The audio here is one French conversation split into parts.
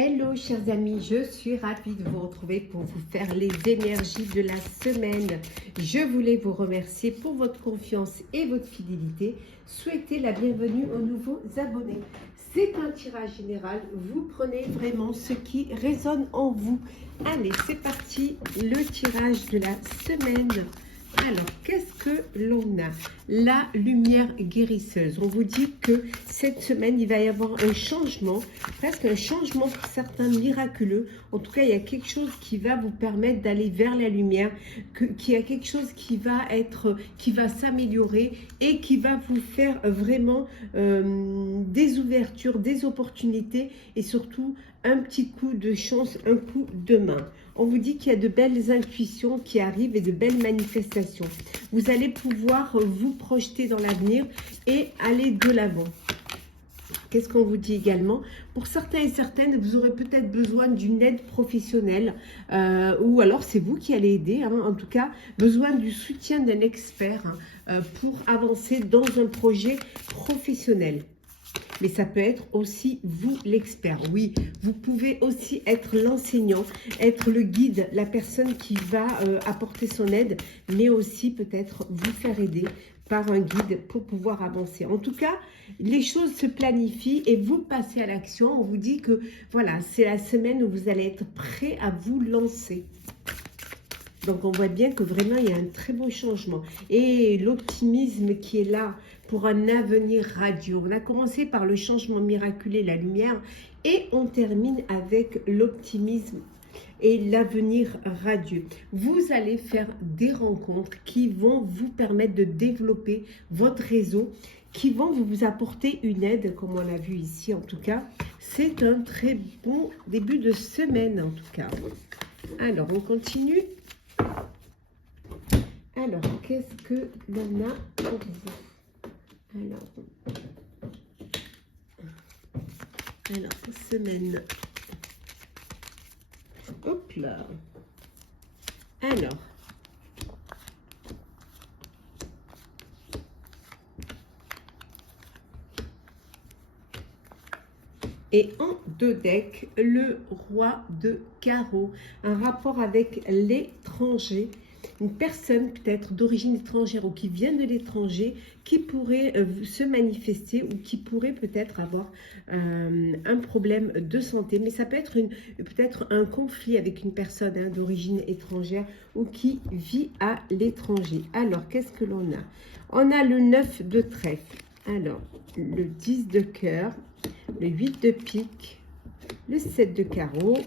Hello chers amis, je suis ravie de vous retrouver pour vous faire les énergies de la semaine. Je voulais vous remercier pour votre confiance et votre fidélité. Souhaiter la bienvenue aux nouveaux abonnés. C'est un tirage général, vous prenez vraiment ce qui résonne en vous. Allez, c'est parti, le tirage de la semaine. Alors, qu'est-ce que l'on a? La lumière guérisseuse. On vous dit que cette semaine, il va y avoir un changement, presque un changement pour certains miraculeux. En tout cas, il y a quelque chose qui va vous permettre d'aller vers la lumière, qu'il y a quelque chose qui va s'améliorer et qui va vous faire vraiment des ouvertures, des opportunités et surtout un petit coup de chance, un coup de main. On vous dit qu'il y a de belles intuitions qui arrivent et de belles manifestations. Vous allez pouvoir vous projeter dans l'avenir et aller de l'avant. Qu'est-ce qu'on vous dit également? Pour certains et certaines, vous aurez peut-être besoin d'une aide professionnelle ou alors c'est vous qui allez aider. En tout cas, besoin du soutien d'un expert pour avancer dans un projet professionnel. Mais ça peut être aussi vous l'expert. Oui, vous pouvez aussi être l'enseignant, être le guide, la personne qui va apporter son aide, mais aussi peut-être vous faire aider par un guide pour pouvoir avancer. En tout cas, les choses se planifient et vous passez à l'action. On vous dit que voilà, c'est la semaine où vous allez être prêt à vous lancer. Donc, on voit bien que vraiment, il y a un très beau changement. Et l'optimisme qui est là pour un avenir radieux. On a commencé par le changement miraculeux, la lumière, et on termine avec l'optimisme et l'avenir radieux. Vous allez faire des rencontres qui vont vous permettre de développer votre réseau, qui vont vous apporter une aide, comme on l'a vu ici en tout cas. C'est un très bon début de semaine en tout cas. Alors, on continue. Alors, qu'est-ce que l'on a pour vous? Alors, semaine. Hop là. Alors. Et en deux decks, le roi de carreau, un rapport avec l'étranger, une personne peut-être d'origine étrangère ou qui vient de l'étranger, qui pourrait se manifester ou qui pourrait peut-être avoir un problème de santé. Mais ça peut être peut-être un conflit avec une personne d'origine étrangère ou qui vit à l'étranger. Alors, qu'est-ce que l'on a? On a le 9 de trèfle. Alors, le 10 de cœur, le 8 de pique, le 7 de carreau,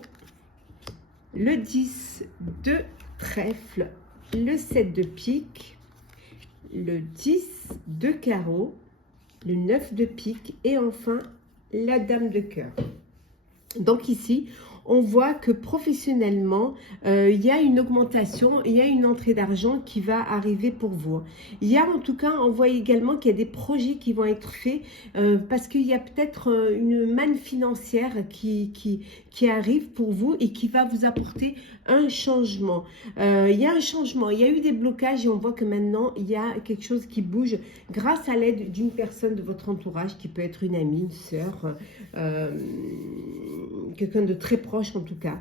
le 10 de trèfle, le 7 de pique, le 10 de carreau, le 9 de pique et enfin la dame de cœur. Donc ici, on voit que professionnellement, il y a une augmentation, il y a une entrée d'argent qui va arriver pour vous. Il y a en tout cas, on voit également qu'il y a des projets qui vont être faits parce qu'il y a peut-être une manne financière qui arrive pour vous et qui va vous apporter un changement. Il y a un changement, il y a eu des blocages et on voit que maintenant, il y a quelque chose qui bouge grâce à l'aide d'une personne de votre entourage qui peut être une amie, une sœur, quelqu'un de très proche en tout cas.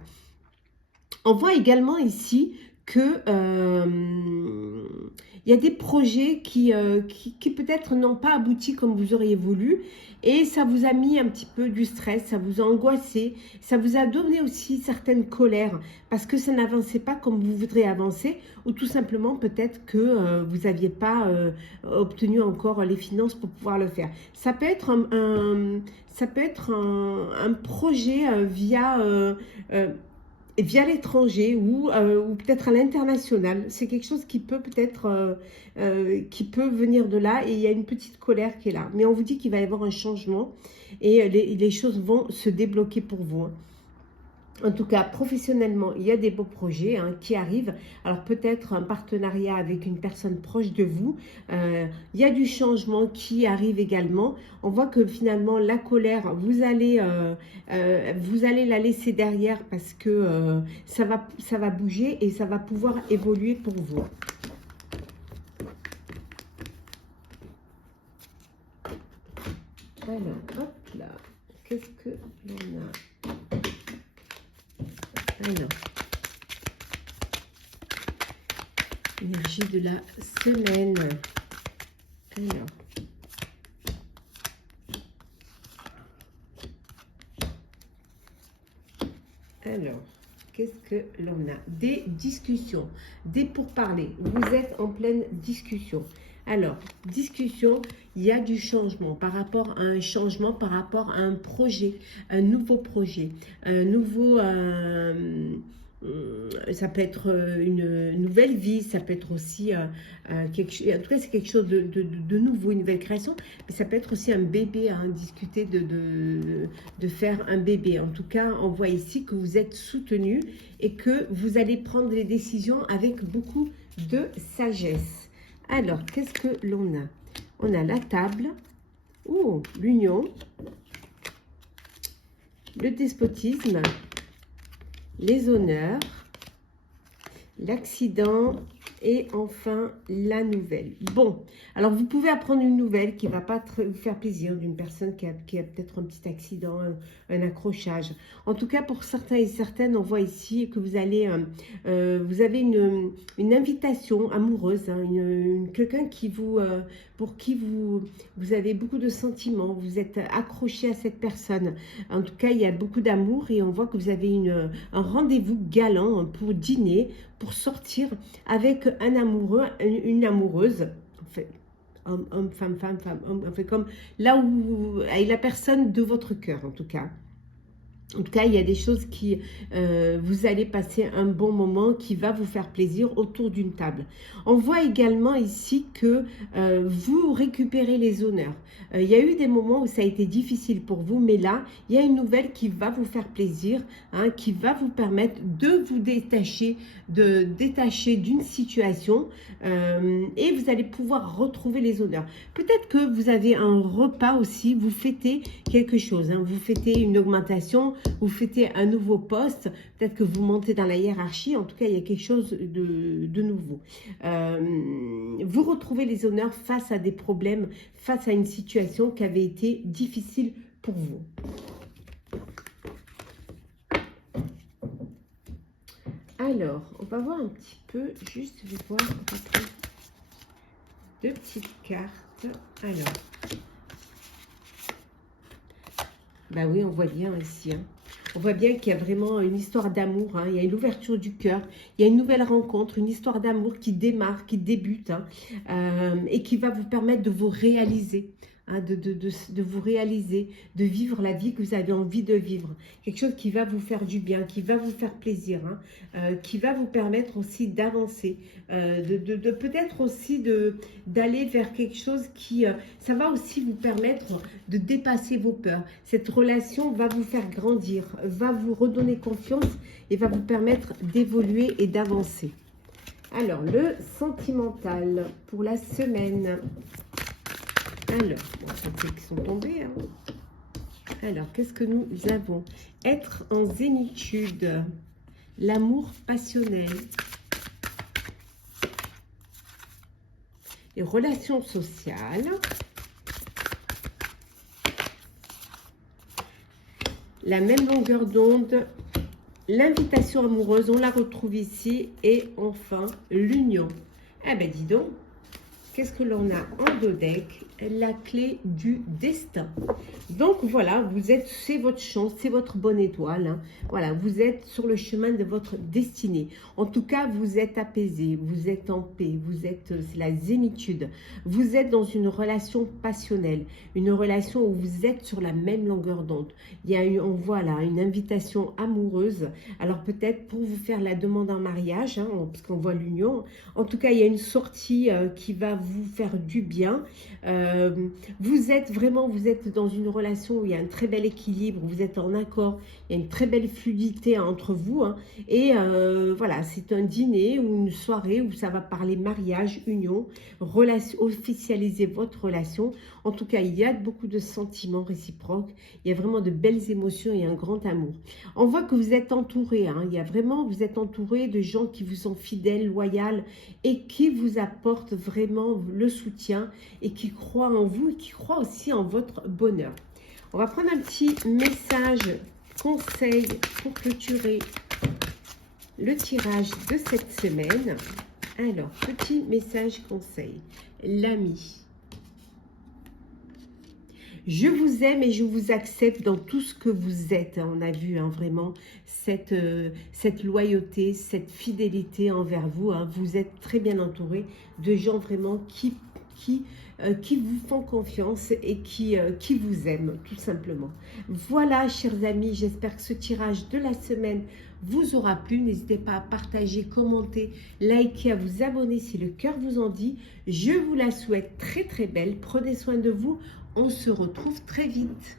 On voit également ici que il y a des projets qui peut-être n'ont pas abouti comme vous auriez voulu et ça vous a mis un petit peu du stress, ça vous a angoissé, ça vous a donné aussi certaines colères parce que ça n'avançait pas comme vous voudriez avancer ou tout simplement peut-être que vous n'aviez pas obtenu encore les finances pour pouvoir le faire. Ça peut être un projet via l'étranger ou peut-être à l'international. C'est quelque chose qui peut peut-être qui peut venir de là et il y a une petite colère qui est là. Mais on vous dit qu'il va y avoir un changement et les choses vont se débloquer pour vous. En tout cas, professionnellement, il y a des beaux projets qui arrivent. Alors peut-être un partenariat avec une personne proche de vous. Il y a du changement qui arrive également. On voit que finalement, la colère, vous allez la laisser derrière parce que ça va bouger et ça va pouvoir évoluer pour vous. Alors, hop là, qu'est-ce que l'on a? Alors, énergie de la semaine. Alors, qu'est-ce que l'on a? Des discussions, des pourparlers. Vous êtes en pleine discussion. Alors, discussion, il y a du changement par rapport à un changement, par rapport à un projet, un nouveau projet, un nouveau... ça peut être une nouvelle vie, ça peut être aussi quelque chose, en tout cas c'est quelque chose de nouveau, une nouvelle création, mais ça peut être aussi un bébé, hein, discuter de faire un bébé. En tout cas, on voit ici que vous êtes soutenu et que vous allez prendre des décisions avec beaucoup de sagesse. Alors, qu'est-ce que l'on a? On a la table, oh, l'union, le despotisme, les honneurs, l'accident et enfin la nouvelle. Bon, alors vous pouvez apprendre une nouvelle qui ne va pas vous faire plaisir, d'une personne qui a peut-être un petit accident, un accrochage. En tout cas, pour certains et certaines, on voit ici que vous allez, vous avez une invitation amoureuse, hein, quelqu'un qui pour qui vous avez beaucoup de sentiments, vous êtes accroché à cette personne. En tout cas, il y a beaucoup d'amour et on voit que vous avez un rendez-vous galant pour dîner, pour sortir avec un amoureux, une amoureuse, en fait, homme, femme, homme, en fait, comme là où, avec la personne de votre cœur, en tout cas. En tout cas, il y a des choses qui, vous allez passer un bon moment qui va vous faire plaisir autour d'une table. On voit également ici que vous récupérez les honneurs. Il y a eu des moments où ça a été difficile pour vous, mais là, il y a une nouvelle qui va vous faire plaisir, hein, qui va vous permettre de vous détacher, d'une situation et vous allez pouvoir retrouver les honneurs. Peut-être que vous avez un repas aussi, vous fêtez quelque chose, hein, vous fêtez une augmentation, vous fêtez un nouveau poste, peut-être que vous montez dans la hiérarchie, en tout cas il y a quelque chose de nouveau. Vous retrouvez les honneurs face à des problèmes, face à une situation qui avait été difficile pour vous. Alors, on va voir un petit peu, juste, je vais voir, on va prendre deux petites cartes. Alors, bah oui, on voit bien ici, hein. On voit bien qu'il y a vraiment une histoire d'amour, hein. Il y a une ouverture du cœur, il y a une nouvelle rencontre, une histoire d'amour qui démarre, qui débute, hein, et qui va vous permettre de vous réaliser. Hein, de vous réaliser, de vivre la vie que vous avez envie de vivre. Quelque chose qui va vous faire du bien, qui va vous faire plaisir, hein, qui va vous permettre aussi d'avancer, peut-être aussi d'aller vers quelque chose qui, ça va aussi vous permettre de dépasser vos peurs. Cette relation va vous faire grandir, va vous redonner confiance et va vous permettre d'évoluer et d'avancer. Alors, le sentimental pour la semaine. Alors, bon, c'est qui sont tombés. Hein. Alors, qu'est-ce que nous avons? Être en zénitude, l'amour passionnel, les relations sociales, la même longueur d'onde, l'invitation amoureuse, on la retrouve ici, et enfin l'union. Eh ben dis donc, qu'est-ce que l'on a en dos deck? La clé du destin. Donc voilà, vous êtes, c'est votre chance, c'est votre bonne étoile, hein. Voilà, vous êtes sur le chemin de votre destinée. En tout cas, vous êtes apaisé, vous êtes en paix, vous êtes, c'est la zénitude. Vous êtes dans une relation passionnelle, une relation où vous êtes sur la même longueur d'onde. Il y a on voit là une invitation amoureuse. Alors peut-être pour vous faire la demande en mariage, hein, parce qu'on voit l'union. En tout cas, il y a une sortie qui va vous faire du bien. Vous êtes dans une relation où il y a un très bel équilibre, vous êtes en accord, il y a une très belle fluidité entre vous, hein, et voilà, c'est un dîner ou une soirée où ça va parler mariage, union, officialiser votre relation. En tout cas, il y a beaucoup de sentiments réciproques, il y a vraiment de belles émotions et un grand amour. On voit que vous êtes entouré, hein, vous êtes entouré de gens qui vous sont fidèles, loyaux et qui vous apportent vraiment le soutien et qui croient en vous et qui croient aussi en votre bonheur. On va prendre un petit message, conseil pour clôturer le tirage de cette semaine. Alors, petit message conseil. L'ami. Je vous aime et je vous accepte dans tout ce que vous êtes. On a vu vraiment cette loyauté, cette fidélité envers vous. Vous êtes très bien entouré de gens vraiment qui vous font confiance et qui vous aiment, tout simplement. Voilà, chers amis, j'espère que ce tirage de la semaine vous aura plu. N'hésitez pas à partager, commenter, liker, à vous abonner si le cœur vous en dit. Je vous la souhaite très très belle. Prenez soin de vous. On se retrouve très vite.